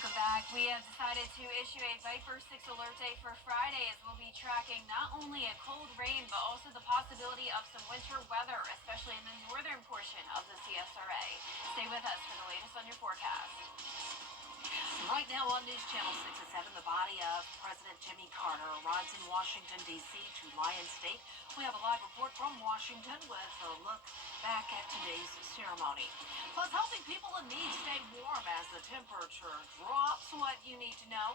Welcome back. We have decided to issue a Viper 6 alert day for Friday as we'll be tracking not only a cold rain, but also the possibility of some winter weather, especially in the northern portion of the CSRA. Stay with us for the latest on your forecast. Right now on News Channel 6 at 7, the body of President Jimmy Carter arrives in Washington, D.C. to lie in state. We have a live report from Washington with a look back at today's ceremony. Plus, helping people in need stay warm as the temperature drops. What you need to know.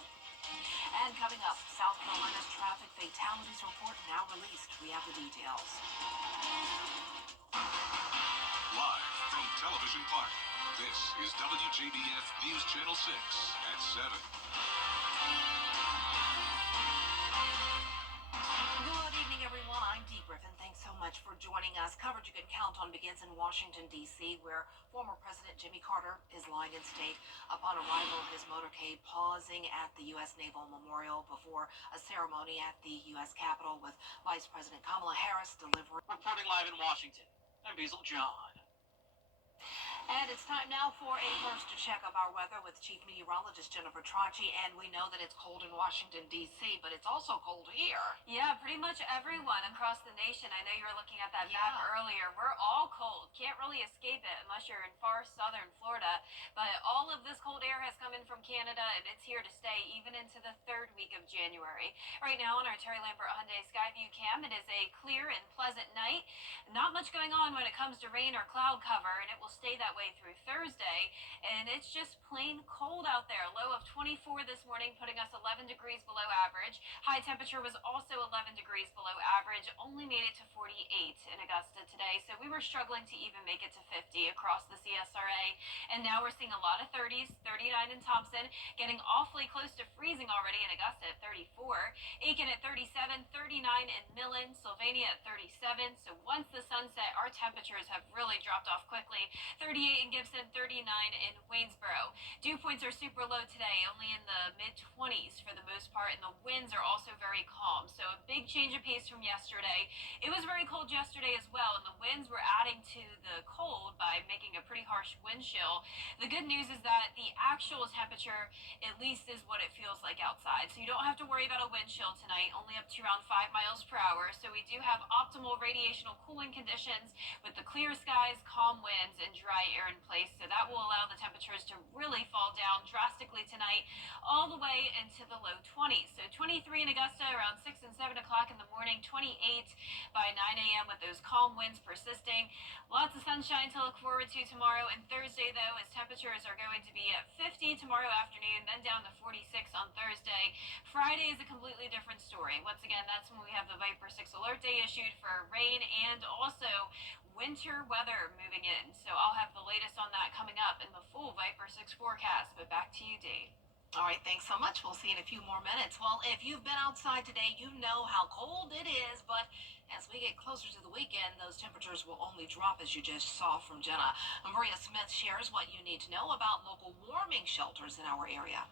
And coming up, South Carolina's traffic fatalities report now released. We have the details. Live from Television Park, this is WJBF News Channel 6 at 7. Good evening, everyone. I'm Dee Griffin. Thanks so much for joining us. Coverage you can count on begins in Washington, D.C., where former President Jimmy Carter is lying in state. Upon arrival, his motorcade pausing at the U.S. Naval Memorial before a ceremony at the U.S. Capitol with Vice President Kamala Harris delivering. Reporting live in Washington, I'm Basil John. And it's time now for a first check of our weather with Chief Meteorologist Jennifer Tracci. And we know that it's cold in Washington, D.C., but it's also cold here. Yeah, pretty much everyone across the nation. I know you were looking at that map Yeah. earlier. We're all cold. Can't really escape it unless you're in far southern Florida. But all of this cold air has come in from Canada, and it's here to stay even into the third week of January. Right now on our Terry Lambert Hyundai Skyview cam, it is a clear and pleasant night. Not much going on when it comes to rain or cloud cover, and it will stay that way through Thursday. And it's just plain cold out there. Low of 24 this morning, putting us 11 degrees below average. High temperature was also 11 degrees below average. Only made it to 48 in Augusta today. So we were struggling to even make it to 50 across the CSRA. And now we're seeing a lot of 30s, 39 in Thompson, getting awfully close to freezing already in Augusta at 34. Aiken at 37, 39 in Millen, Sylvania at 37. So once the sun set, our temperatures have really dropped off quickly. 38 in Gibson, 39 in Waynesboro. Dew points are super low today, only in the mid-20s for the most part, and the winds are also very calm. So a big change of pace from yesterday. It was very cold yesterday as well, and the winds were adding to the cold by making a pretty harsh wind chill. The good news is that the actual temperature at least is what it feels like outside. So you don't have to worry about a wind chill tonight, only up to around 5 miles per hour. So we do have optimal radiational cooling conditions with the clear skies, calm winds, and dry air in place. So that will allow the temperatures to really fall down drastically tonight, all the way into the low 20s. So 23 in Augusta around 6 and 7 o'clock in the morning, 28 by 9 a.m. with those calm winds persisting. Lots of sunshine to look forward to tomorrow and Thursday, though, as temperatures are going to be at 50 tomorrow afternoon, then down to 46 on Thursday. Friday is a completely different story. Once again, that's when we have the Viper 6 alert day issued for rain and also winter weather moving in. So I'll have the latest on that coming up in the full Viper 6 forecast. But back to you, Dee. All right, thanks so much. We'll see you in a few more minutes. Well, if you've been outside today, you know how cold it is, but as we get closer to the weekend, those temperatures will only drop, as you just saw from Jenna. Maria Smith shares what you need to know about local warming shelters in our area.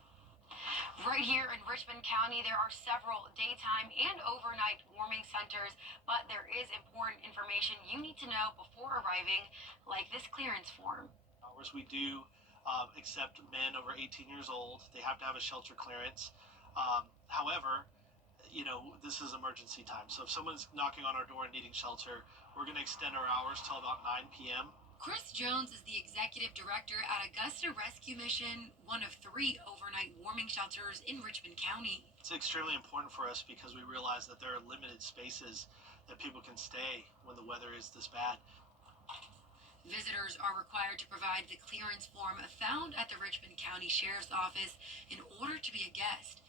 Right here in Richmond County, there are several daytime and overnight warming centers, but there is important information you need to know before arriving, like this clearance form. We do accept men over 18 years old. They have to have a shelter clearance. However, this is emergency time. So if someone's knocking on our door and needing shelter, we're going to extend our hours till about 9 p.m. Chris Jones is the executive director at Augusta Rescue Mission, one of 3 overnight warming shelters in Richmond County. It's extremely important for us because we realize that there are limited spaces that people can stay when the weather is this bad. Visitors are required to provide the clearance form found at the Richmond County Sheriff's Office in order to be a guest.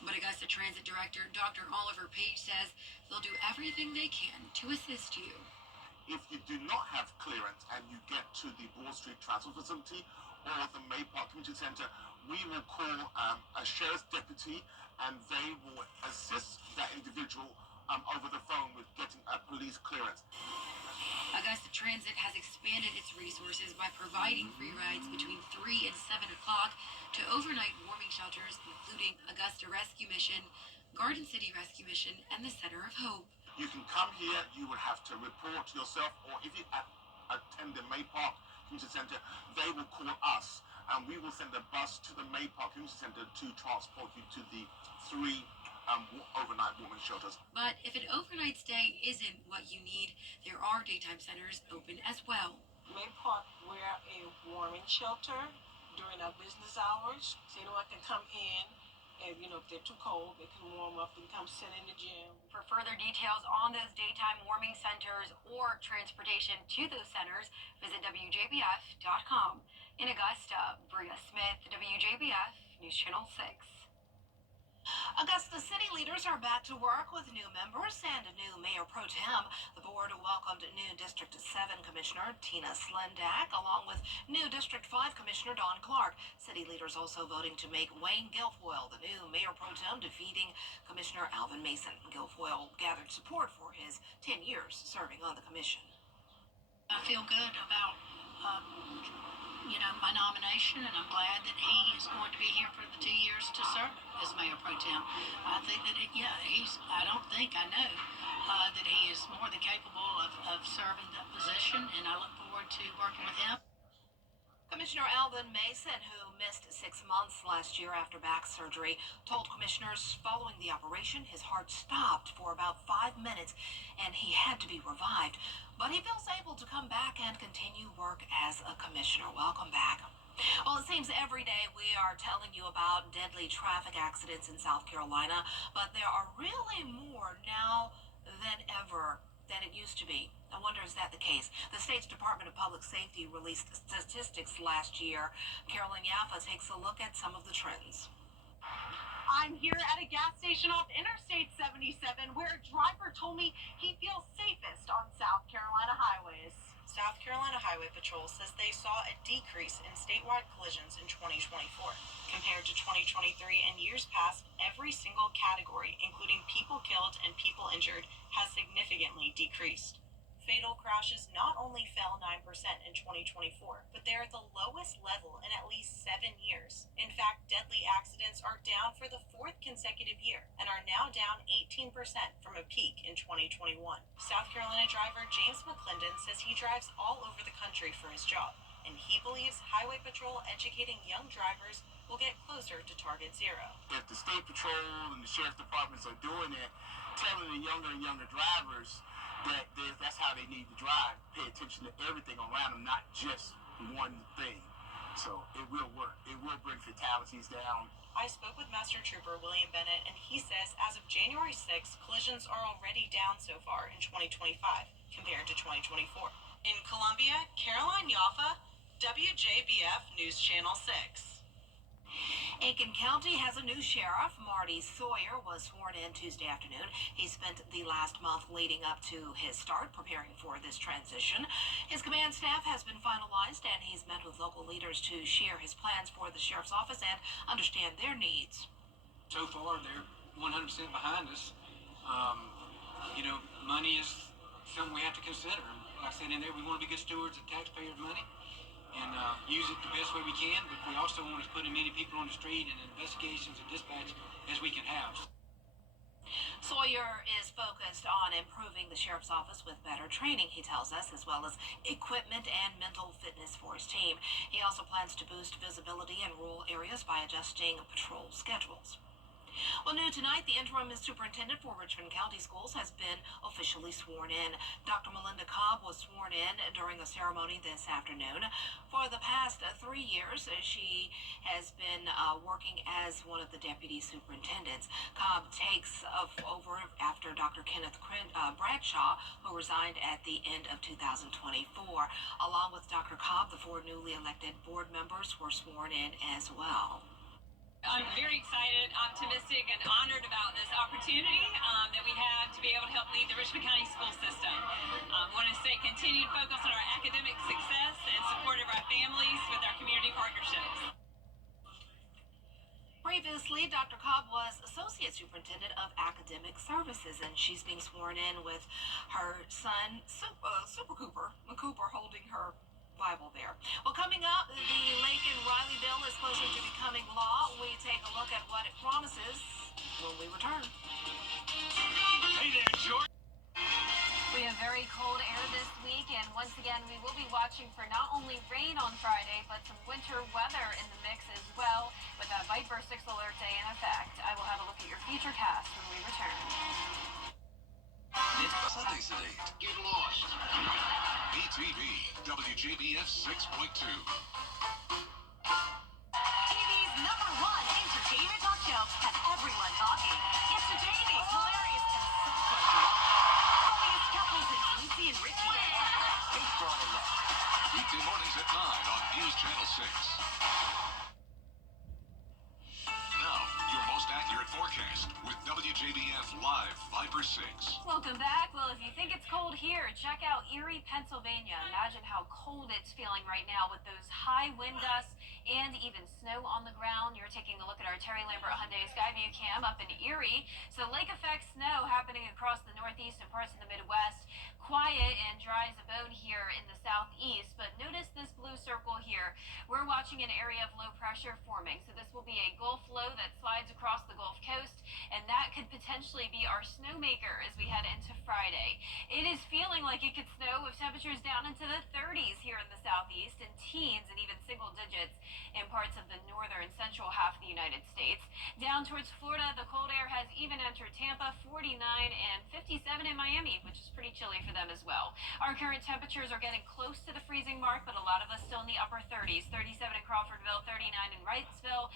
But Augusta Transit Director Dr. Oliver Page says they'll do everything they can to assist you. If you do not have clearance and you get to the Broad Street Transport Facility or the May Park Community Center, we will call a sheriff's deputy and they will assist that individual over the phone with getting a police clearance. Augusta Transit has expanded its resources by providing free rides between 3 and 7 o'clock to overnight warming shelters, including Augusta Rescue Mission, Garden City Rescue Mission, and the Center of Hope. You can come here, you would have to report yourself, or if you attend the May Park Community Center, they will call us, and we will send a bus to the May Park Community Center to transport you to the 3 overnight women's shelters. But if an overnight stay isn't what you need, there are daytime centers open as well. May Park, we're a warming shelter during our business hours, so anyone can come in, and if they're too cold, they can warm up and come sit in the gym. For further details on those daytime warming centers or transportation to those centers, visit WJBF.com. In Augusta, Bria Smith, WJBF News Channel 6. Augusta city leaders are back to work with new members and a new mayor pro tem. The board welcomed new District 7 Commissioner Tina Slendak, along with new District 5 Commissioner Don Clark. City leaders also voting to make Wayne Guilfoyle the new mayor pro tem, defeating Commissioner Alvin Mason. Guilfoyle gathered support for his 10 years serving on the commission. I feel good about my nomination, and I'm glad that he is going to be here for the 2 years to serve as mayor pro tem. I think that I know that he is more than capable of serving that position, and I look forward to working with him. Commissioner Alvin Mason, who missed 6 months last year after back surgery, told commissioners following the operation his heart stopped for about 5 minutes and he had to be revived. But he feels able to come back and continue work as a commissioner. Welcome back. Well, it seems every day we are telling you about deadly traffic accidents in South Carolina, but there are really more now than ever than it used to be. I wonder, is that the case? The state's Department of Public Safety released statistics last year. Carolyn Yaffa takes a look at some of the trends. I'm here at a gas station off Interstate 77 where a driver told me he feels safest on South Carolina highways. South Carolina Highway Patrol says they saw a decrease in statewide collisions in 2024. Compared to 2023 and years past, every single category, including people killed and people injured, has significantly decreased. Fatal crashes not only fell 9% in 2024, but they're at the lowest level in at least 7 years. In fact, deadly accidents are down for the 4th consecutive year and are now down 18% from a peak in 2021. South Carolina driver James McClendon says he drives all over the country for his job, and he believes Highway Patrol educating young drivers will get closer to target zero. If the state patrol and the sheriff departments are doing it, telling the younger and younger drivers that's how they need to drive. Pay attention to everything around them, not just one thing. So it will work. It will bring fatalities down. I spoke with Master Trooper William Bennett, and he says as of January 6th, collisions are already down so far in 2025 compared to 2024. In Columbia, Caroline Yaffa, WJBF News Channel 6. Aiken County has a new sheriff. Marty Sawyer was sworn in Tuesday afternoon. He spent the last month leading up to his start preparing for this transition. His command staff has been finalized, and he's met with local leaders to share his plans for the sheriff's office and understand their needs. So far, they're 100% behind us. Money is something we have to consider. Like I said in there, we want to be good stewards of taxpayers' money and use it the best way we can, but we also want to put as many people on the street and investigations and dispatch as we can have. Sawyer is focused on improving the sheriff's office with better training, he tells us, as well as equipment and mental fitness for his team. He also plans to boost visibility in rural areas by adjusting patrol schedules. Well, new tonight, the interim superintendent for Richmond County Schools has been officially sworn in. Dr. Melinda Cobb was sworn in during a ceremony this afternoon. For the past 3 years, she has been working as one of the deputy superintendents. Cobb takes over after Dr. Kenneth Bradshaw, who resigned at the end of 2024. Along with Dr. Cobb, the 4 newly elected board members were sworn in as well. I'm very excited, optimistic, and honored about this opportunity that we have to be able to help lead the Richmond County school system. I want to say continued focus on our academic success and support of our families with our community partnerships. Previously, Dr. Cobb was Associate Superintendent of Academic Services, and she's being sworn in with her son, Super Cooper holding her Bible there. Well, coming up, the Lakin Riley bill is closer to becoming law. We take a look at what it promises when we return. Hey there, George. We have very cold air this week, and once again, and we will be watching for not only rain on Friday, but some winter weather in the mix as well, with that Viper 6 alert day in effect. I will have a look at your futurecast when we return. Sundays at 8. Get lost. BTV, WJBF 6.2. TV's #1 entertainment talk show has everyone talking. It's the Jamies, hilarious and so fun to watch. Funniest couples is Lucy and Ricky. Hey, Friday night. Weekday mornings at 9 on News Channel 6. Now, your most accurate forecast with WJBF Live Viper 6. Welcome back. Well, if you think it's cold here, check out Erie, Pennsylvania. Imagine how cold it's feeling right now with those high wind gusts and even snow on the ground. You're taking a look at our Terry Lambert Hyundai Skyview cam up in Erie. So lake effect snow happening across the northeast and parts of the Midwest. Quiet and dry as a bone here in the southeast, but notice this blue circle here. We're watching an area of low pressure forming, so this will be a Gulf low that slides across the Gulf Coast, and that could potentially be our snowmaker as we head into Friday. It is feeling like it could snow with temperatures down into the 30s here in the southeast, and teens and even single digits in parts of the northern central half of the United States. Down towards Florida, the cold air has even entered Tampa, 49 and 57 in Miami, which is pretty chilly for them as well. Our current temperatures are getting close to the freezing mark, but a lot of us still in the upper 30s. 37 in Crawfordville, 39 in Wrightsville,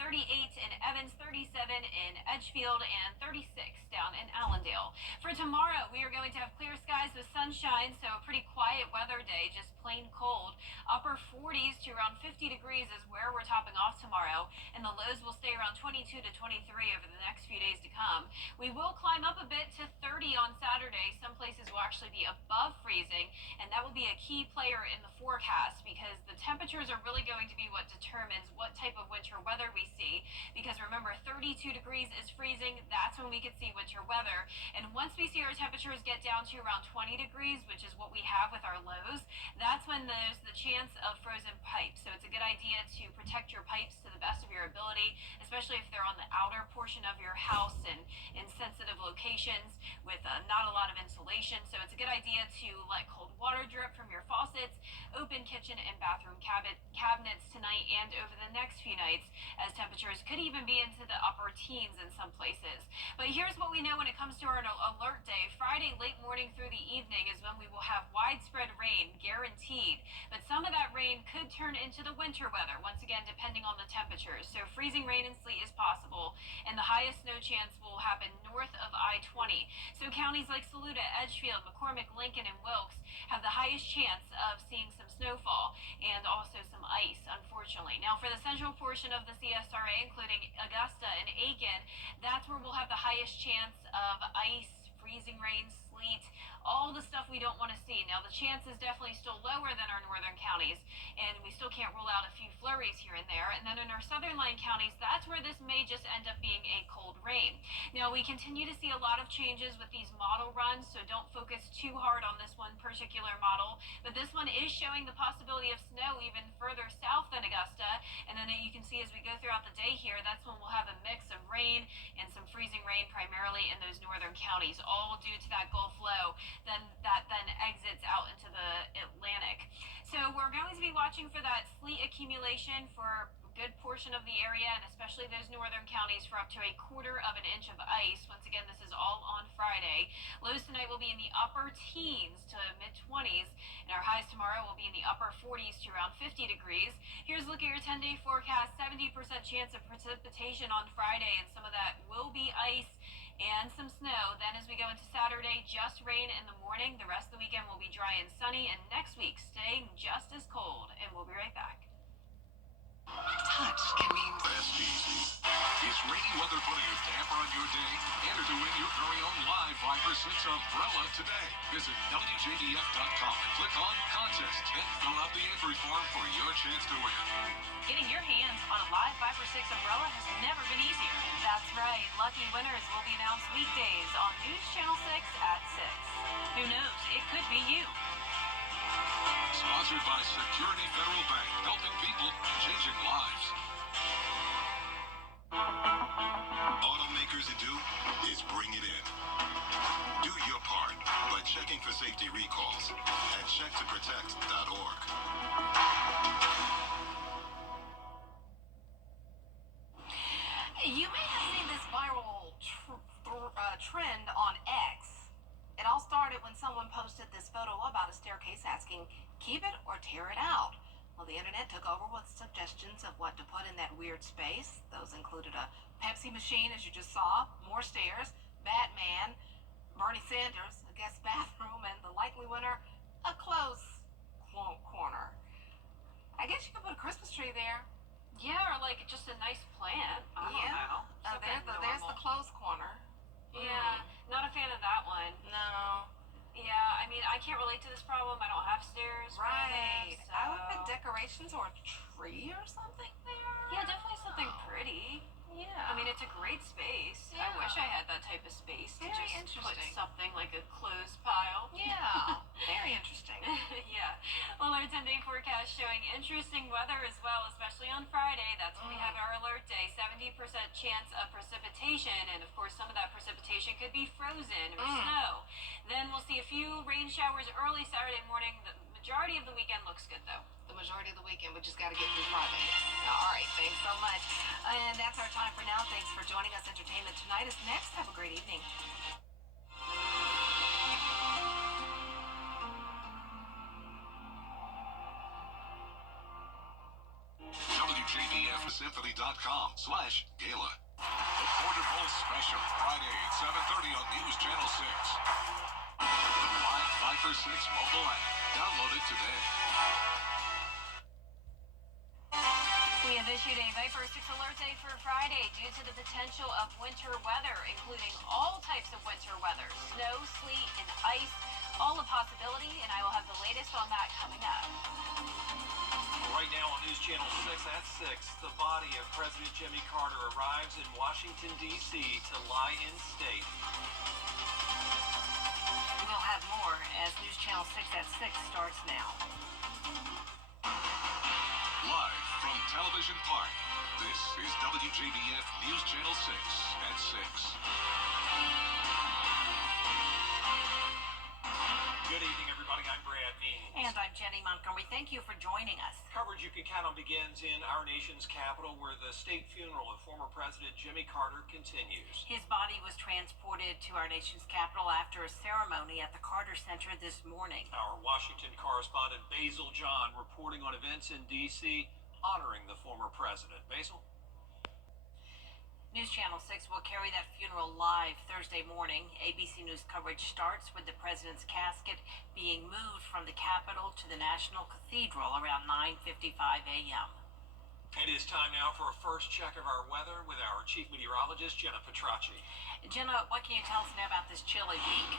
38 in Evans, 37 in Edgefield, and 36 down in Allendale. For tomorrow, we are going to have clear skies with sunshine, so a pretty quiet weather day, just plain cold. Upper 40s to around 50 degrees is where we're topping off tomorrow, and the lows will stay around 22 to 23 over the next few days to come. We will climb up a bit to 30 on Saturday. Some places will actually be above freezing, and that will be a key player in the forecast because the temperatures are really going to be what determines what type of winter weather we see. Because remember, 32 degrees is freezing. That's when we could see winter weather. And once we see our temperatures get down to around 20 degrees, which is what we have with our lows, that's when there's the chance of frozen pipes. So it's a good idea to protect your pipes to the best of your ability, especially if they're on the outer portion of your house and in sensitive locations with not a lot of insulation. So it's a good idea to let cold water drip from your faucets, open kitchen and bathroom cabinets tonight and over the next few nights, as temperatures could even be into the upper teens in some places. But here's what we know when it comes to our alert day. Friday late morning through the evening is when we will have widespread rain, guaranteed. But some of that rain could turn into the winter weather, once again depending on the temperatures. So freezing rain and sleet is possible, and the highest snow chance will happen north of I-20. So counties like Saluda, Edgefield, McCormick, Lincoln, and Wilkes have the highest chance of seeing some snowfall and also some ice, unfortunately. Now for the central portion of the CSRA, including Augusta and Aiken, that's where we'll have the highest chance of ice, freezing rain, sleet, all the stuff we don't want to see. Now the chance is definitely still lower than our northern counties, and we still can't rule out a few flurries here and there. And then in our southern line counties, that's where this may just end up being a cold rain. Now we continue to see a lot of changes with these model runs, so don't focus too hard on this one particular model. But this one is showing the possibility of snow even further south than Augusta. And then you can see as we go throughout the day here, that's when we'll have a mix of rain and some freezing rain primarily in those northern counties, all due to that Gulf low that then exits out into the Atlantic. So we're going to be watching for that sleet accumulation for a good portion of the area, and especially those northern counties, for up to a quarter of an inch of ice. Once again, this is all on Friday. Lows tonight will be in the upper teens to mid-20s, and our highs tomorrow will be in the upper 40s to around 50 degrees. Here's a look at your 10-day forecast. 70% chance of precipitation on Friday, and some of that will be ice and some snow. Then as we go into Saturday, just rain in the morning. The rest of the weekend will be dry and sunny, and next week staying just as cold. And we'll be right back. Touch can mean best easy. Is rainy weather putting a damper on your day? Enter to win your very own live Viper 6 umbrella today. Visit WJBF.com and click on Contest and fill out the entry form for your chance to win. Getting your hands on a live Viper 6 umbrella has never been easier. That's right. Lucky winners will be announced weekdays on News Channel 6 at 6. Who knows? It could be you. Sponsored by Security Federal Bank, helping people, changing lives. Automakers do is bring it in. Do your part by checking for safety recalls and check toprotect.org. You may have seen this viral trend on X. It all started when someone posted this photo about a staircase asking, keep it or tear it out. Well, the internet took over with suggestions of what to put in that weird space. Those included a Pepsi machine, as you just saw, more stairs, Batman, Bernie Sanders, a guest bathroom, and the likely winner, a clothes corner. I guess you could put a Christmas tree there. Yeah, or like just a nice plant. I don't know. There's the clothes corner. Yeah, not a fan of that one. No. Yeah, I mean, I can't relate to this problem. I don't have stairs. Right. So... I would put decorations or a tree or something there. Yeah, definitely something pretty. Yeah. I mean, it's a great space. Yeah. I wish I had that type of space to Very just put interesting. something like a clothes pile. Yeah. Very interesting. Yeah. Well, our 10-day forecast showing interesting weather as well, especially on Friday. That's when we have our alert day. 70% chance of precipitation, and of course, some of that precipitation could be frozen or snow. Then we'll see a few rain showers early Saturday morning. The majority of the weekend looks good, though. The majority of the weekend, we just got to get through Friday. All right, thanks so much. And that's our time for now. Thanks for joining us. Entertainment Tonight is next. Have a great evening. WJBFSymphony.com/gala. The Porter Bowl Special, Friday at 7:30 on News Channel 6. The live Viper 6 mobile app. Download it today. We have issued a Viper 6 alert day for Friday due to the potential of winter weather, including all types of winter weather, snow, sleet, and ice, all a possibility, and I will have the latest on that coming up. Right now on News Channel 6 at 6, the body of President Jimmy Carter arrives in Washington, D.C. to lie in state. We'll have more as News Channel 6 at 6 starts now. Live from Television Park, this is WJBF News Channel 6 at 6. Good evening, everybody. I'm Brad Means. And I'm Jenny Montgomery. Thank you for joining us. Coverage you can count on begins in our nation's capital, where the state funeral of former President Jimmy Carter continues. His body was transported to our nation's capital after a ceremony at the Carter Center this morning. Our Washington correspondent Basil John reporting on events in D.C. honoring the former president. Basil? News Channel 6 will carry that funeral live Thursday morning. ABC News coverage starts with the president's casket being moved from the Capitol to the National Cathedral around 9:55 a.m. It is time now for a first check of our weather with our chief meteorologist, Jenna Petracci. Jenna, what can you tell us now about this chilly week?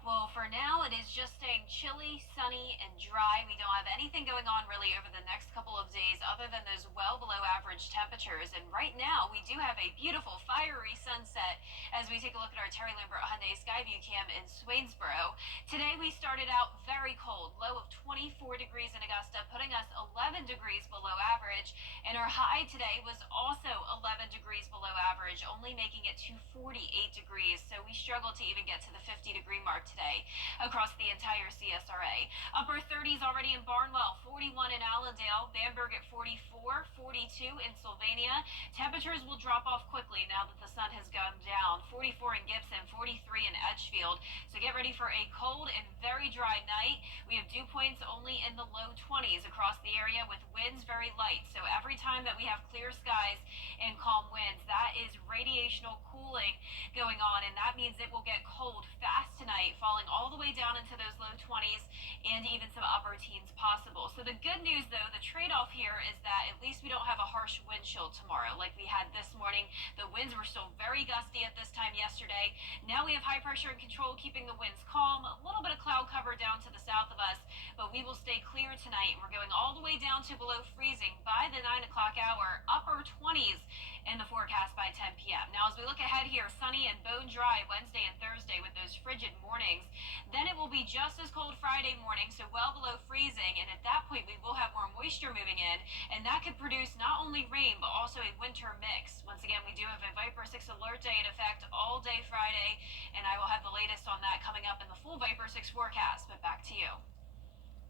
Well, for now, it is just staying chilly, sunny, and dry. We don't have anything going on really over the next couple of days other than those well below average temperatures. And right now, we do have a beautiful fiery sunset as we take a look at our Terry Lambert Hyundai Skyview Cam in Swainsboro. Today, we started out very cold, low of 24 degrees in Augusta, putting us 11 degrees below average. And our high today was also 11 degrees below average, only making it to 48 degrees. So we struggled to even get to the 50-degree mark today across the entire CSRA. Upper 30s already in Barnwell, 41 in Allendale, Bamberg at 44, 42 in Sylvania. Temperatures will drop off quickly now that the sun has gone down. 44 in Gibson, 43 in Edgefield. So get ready for a cold and very dry night. We have dew points only in the low 20s across the area with winds very light. So every time that we have clear skies and calm winds, that is radiational cooling going on, and that means it will get cold fast tonight, falling all the way down into those low 20s and even some upper teens possible. So the good news, though, the trade-off here is that at least we don't have a harsh wind chill tomorrow like we had this morning. The winds were still very gusty at this time yesterday. Now we have high pressure and control keeping the winds calm. A little bit of cloud cover down to the south of us, but we will stay clear tonight. We're going all the way down to below freezing by the 9 o'clock hour, upper 20s in the forecast by 10 p.m. Now, as we look ahead here, sunny and bone dry Wednesday and Thursday with those frigid mornings. Then it will be just as cold Friday morning, so well below freezing. And at that point, we will have more moisture moving in, and that could produce not only rain, but also a winter mix. Once again, we do have a Viper 6 alert day in effect all day Friday, and I will have the latest on that coming up in the full Viper 6 forecast. But back to you.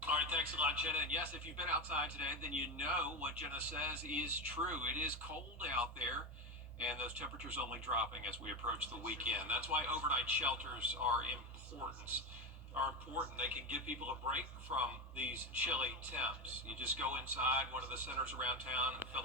All right. Thanks a lot, Jenna. And yes, if you've been outside today, then you know what Jenna says is true. It is cold out there, and those temperatures only dropping as we approach the weekend. That's why overnight shelters are important. They can give people a break from these chilly temps. You just go inside one of the centers around town and fill